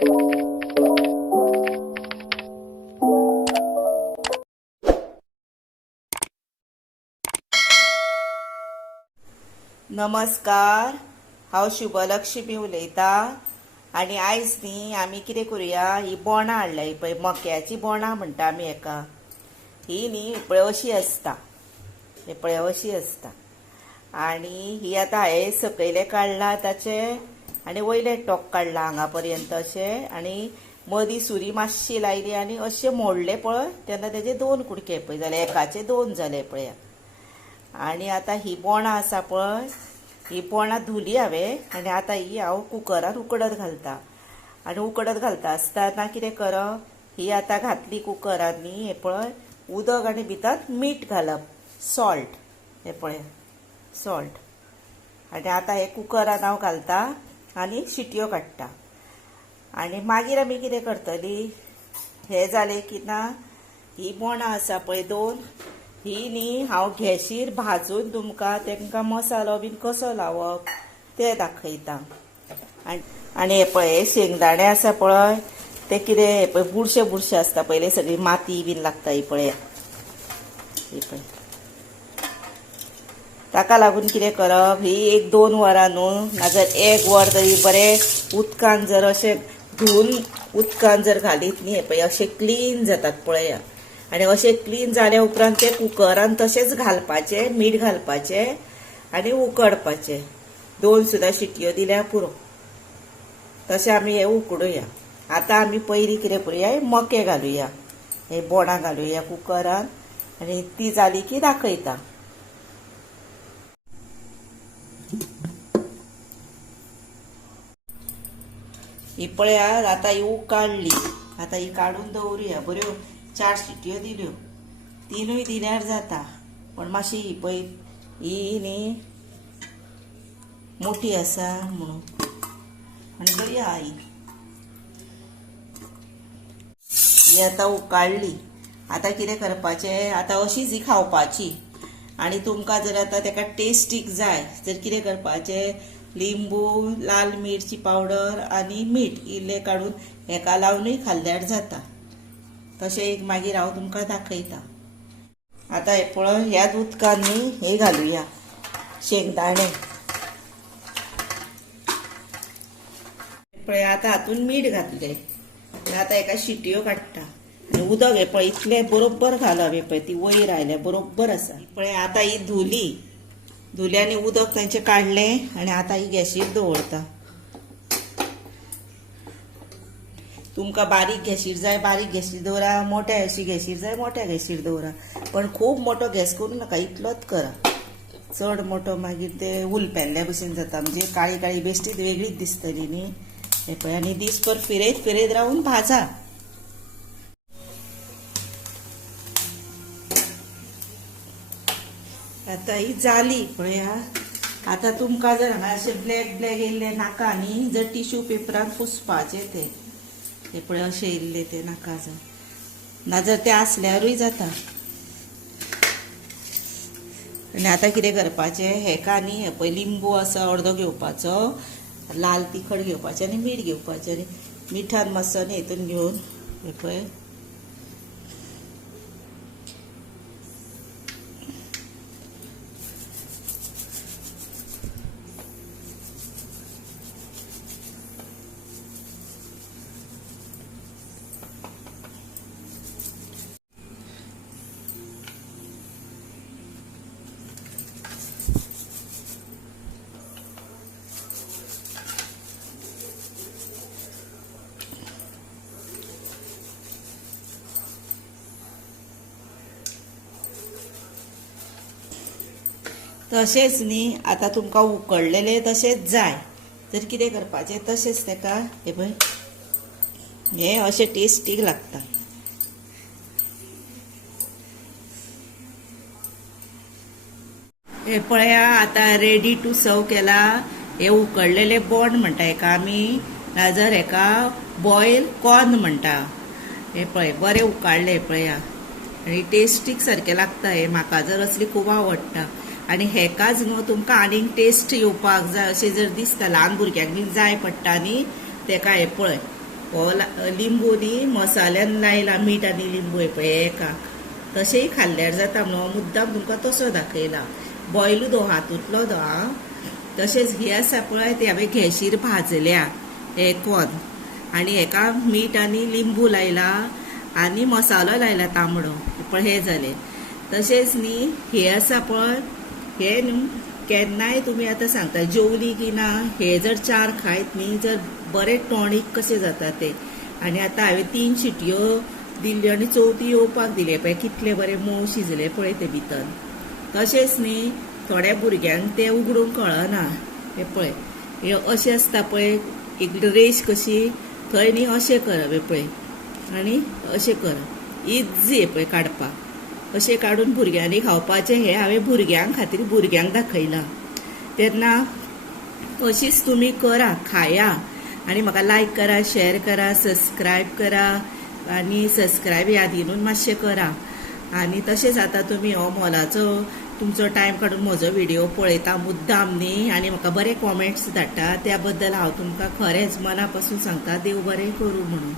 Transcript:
नमस्कार, हांव शुभलक्ष्मी उलयतां आनी आयज न्ही आमी कितें करुया, ही बोंडां हाडल्या ही पळय मक्याची बोंडां म्हणटा आमी हेका. ही न्ही पळय अशी आसता, हे पळय अशी आसता आनी ही आतां हांवें सकयले काडला ताचे आनी वयले टोक काडला हांगा पर्यंत अशें आनी मदीं सुरी मातशी लायली आनी अशें मोडले पळय तेन्ना तेजे 2 कुडके पळय जाले, एकाचे 2 जाले पळय. आनी आतां ही बोंडां आसा पळय, ही बोंडां धुली हांवें आनी आतां ही हांव कुकरान उकडत घालता. आनी उकडत घालता आसतना कितें करप, ही आतां घातली कुकरान न्ही, हे पळय उदक आनी भितर मीठ घालप, सॉल्ट, हे पळय सॉल्ट. आनी आतां हे कुकरान हांव घालता आनी शिटयो काडटा. आनी मागीर आमी कितें करतली, हे जालें की ना, ही बोंडां आसा पळय 2, ही न्ही हांव गॅशीर भाजून तुमकां तेंकां मसालो बीन कसो लावप ते दाखयता. आनी हे पळय शेंगदाणे आसा पळय ते कितें हे पळय बुरशे बुरशे आसता, पयले सगळी माती बीन लागता ही पळय, ही पळय. ताका लागून कितें करप, ही 1-2 वरां न्हू नाजाल्यार 1 वर तरी बरें उदकान जर अशें धुवन उदकान जर घालीत न्ही, हे पळय अशें क्लीन जातात पळय. आनी अशें क्लीन जाल्या उपरांत ते कुकरान तशेंच घालपाचे, मीठ घालपाचे आनी उकडपाचे. 2 सुद्दां शिटयो दिल्यार पुरो. तशें आमी हे उकडुया. आतां आमी पयलीं कितें करुया, मके घालुया, हे बोंडां घालुया कुकरान आनी ती जाली की दाखयता. ही पळय आतां ही उकाडली, आतां ही काडून दवरुया. बऱ्यो 4 शिटयो दिल्यो, 3य दिल्यार जाता, पण मातशी ही पळय ही न्ही मोठी आसा म्हणून आनी बरी आहा ही. ही आतां उकाडली. आतां कितें करपाचें, आतां अशीच ही खावपाची. आनी तुमकां जर आतां तेका टेस्टीक जाय तर कितें करपाचें, लिंबू, लाल मिरची पावडर आनी मीठ इल्लें काडून हेका लावनूय खाल्ल्यार जाता. तशें एक मागीर हांव तुमकां दाखयता. आतां हे पळय ह्याच उदकान न्ही हे घालुया, शेंगदाणे पळय. आतां हातून मीठ घातलें, आतां हेका शिटयो काडटा. आनी उदक हे पळय इतलें बरोबर घालप, हे पळय ती वयर आयल्या बरोबर आसा पळय. आतां ही धुली आनी उदक तांचें काडलें आनी आतां ही गॅशीर दवरता. तुमकां बारीक गॅशीर जाय बारीक गॅशीर दवरा, मोठ्या अशी गॅशीर जाय मोठ्या गॅशीर दवरा, पण खूब मोठो गॅस करूं नाका, इतलोच करा. चड मोठो मागीर ते उलपेल्ल्या भशेन जाता, म्हणजे काळी काळी बेश्टीच वेगळीच दिसतली न्ही, हे पळय. आनी दिसभर फिरयत रावन भाजा. आतां ही जाली पळय. आतां तुमकां जर हांगा अशें ब्लॅक ब्लॅक येयल्लें नाका न्ही, जर टिश्यू पेपरान पुसपाचें ते, हे पळय अशें येयल्ले ते नाका जर, नाजाल्यार ते आसल्यारूय जाता. आनी आतां कितें करपाचें, हेका न्ही हे पळय लिंबू आसा अर्दो घेवपाचो, लाल तिखट घेवपाचें आनी मीठ घेवपाचें आनी मिठान मातसो हितून घेवन हे पळय तशेंच न्ही. आतां तुमकां उकडलेले तशेंच जाय तर कितें करपाचें, तशेंच तेका हे पळय हे अशें टेस्टीक लागता. हे पळय आतां रेडी टू सर्व केला. हे उकडलेले बोंड म्हणटा हेका आमी, नाजाल्यार हेका बॉयल कॉर्न म्हणटा. हे पळय बरें उकाडले पळय आनी टेस्टीक सारकें लागता. हे म्हाका जर असली खूब आवडटा. आनी हेकाच न्हू तुमकां आनीक टेस्ट येवपाक जाय अशें जर दिसता, ल्हान भुरग्यांक बी जाय पडटा न्ही तेका हे पळय हो लिंबू न्ही मसाल्यान लायला मीठ आनी लिंबू हे पळय एका तशेंय खाल्ल्यार जाता म्हणून मुद्दाम तुमकां तसो दाखयला बॉयलू दो हातूंतलो दो आं तशेंच ही आसा पळय ती हांवें गॅशीर भाजल्या हे कोन आनी हेका मीठ आनी लिंबू लायला आनी मसालो लायला तांबडो पळय हे जालें तशेंच न्ही हे आसा पळय हे न्ही केन्नाय तुमी आतां सांगता जेवली की ना हे जर 4 खायत न्ही जर बरें टॉनीक कशें जाता ते आनी आतां हांवें 3 शिटयो दिल्ल्यो आनी चवथी येवपाक दिले पळय कितले बरें मोव शिजले पळय ते भितर तशेंच न्ही थोड्या भुरग्यांक ते उगडूंक कळना हे पळय हे अशें आसता पळय एक रेश कशी थंय न्ही अशें करप हे पळय आनी अशें करप इज्जी हे पळय काडपाक अशें काडून भुरग्यांनी खावपाचें हे हांवें भुरग्यां खातीर भुरग्यांक दाखयलां तेन्ना अशीच तुमी करा खाया आनी म्हाका लायक करा शेअर करा सबस्क्रायब करा आनी सबस्क्रायब यादीनूच मातशें करा आनी तशेंच आतां तुमी हो मोलाचो तुमचो टायम काडून म्हजो व्हिडिओ पळयता मुद्दाम न्ही आनी म्हाका बरे कॉमेंट्स धाडटा त्या बद्दल हांव तुमकां खरेंच मना पासून सांगता देव बरें करूं म्हणून